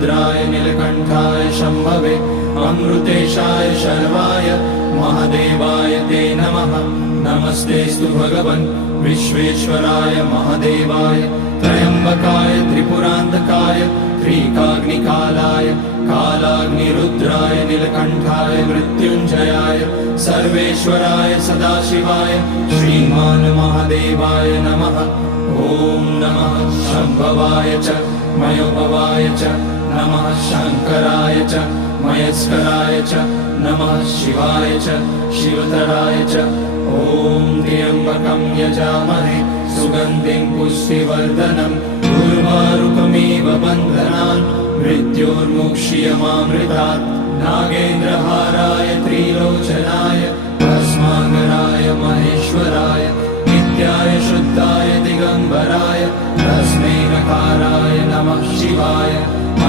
अग्निरुद्राय नीलकण्ठाय शम्भवे अमृतेशाय शर्वाय महादेवाय ते नमः। नमस्तेस्तु भगवन् विश्वेश्वराय महादेवाय त्र्यम्बकाय त्रिपुरान्तकाय त्रिकाग्निकालाय कालाग्निरुद्राय नीलकण्ठाय मृत्युञ्जयाय सर्वेश्वराय सदाशिवाय श्रीमान् महादेवाय नमः। ॐ नमः शम्भवाय च मयोभवाय च नमः शङ्कराय च मयस्कराय च नमः शिवाय च शिवतराय च। ॐ त्र्यम्बकं यजामहे सुगन्धिं पुष्टिवर्धनम् उर्वारुकमिव बन्धनान् मृत्योर्मुक्ष्यमामृतात्। नागेन्द्रहाराय त्रिलोचनाय भस्माकराय महेश्वराय नित्याय शुद्धाय दिगम्बराय तस्मै नकाराय नमः शिवाय।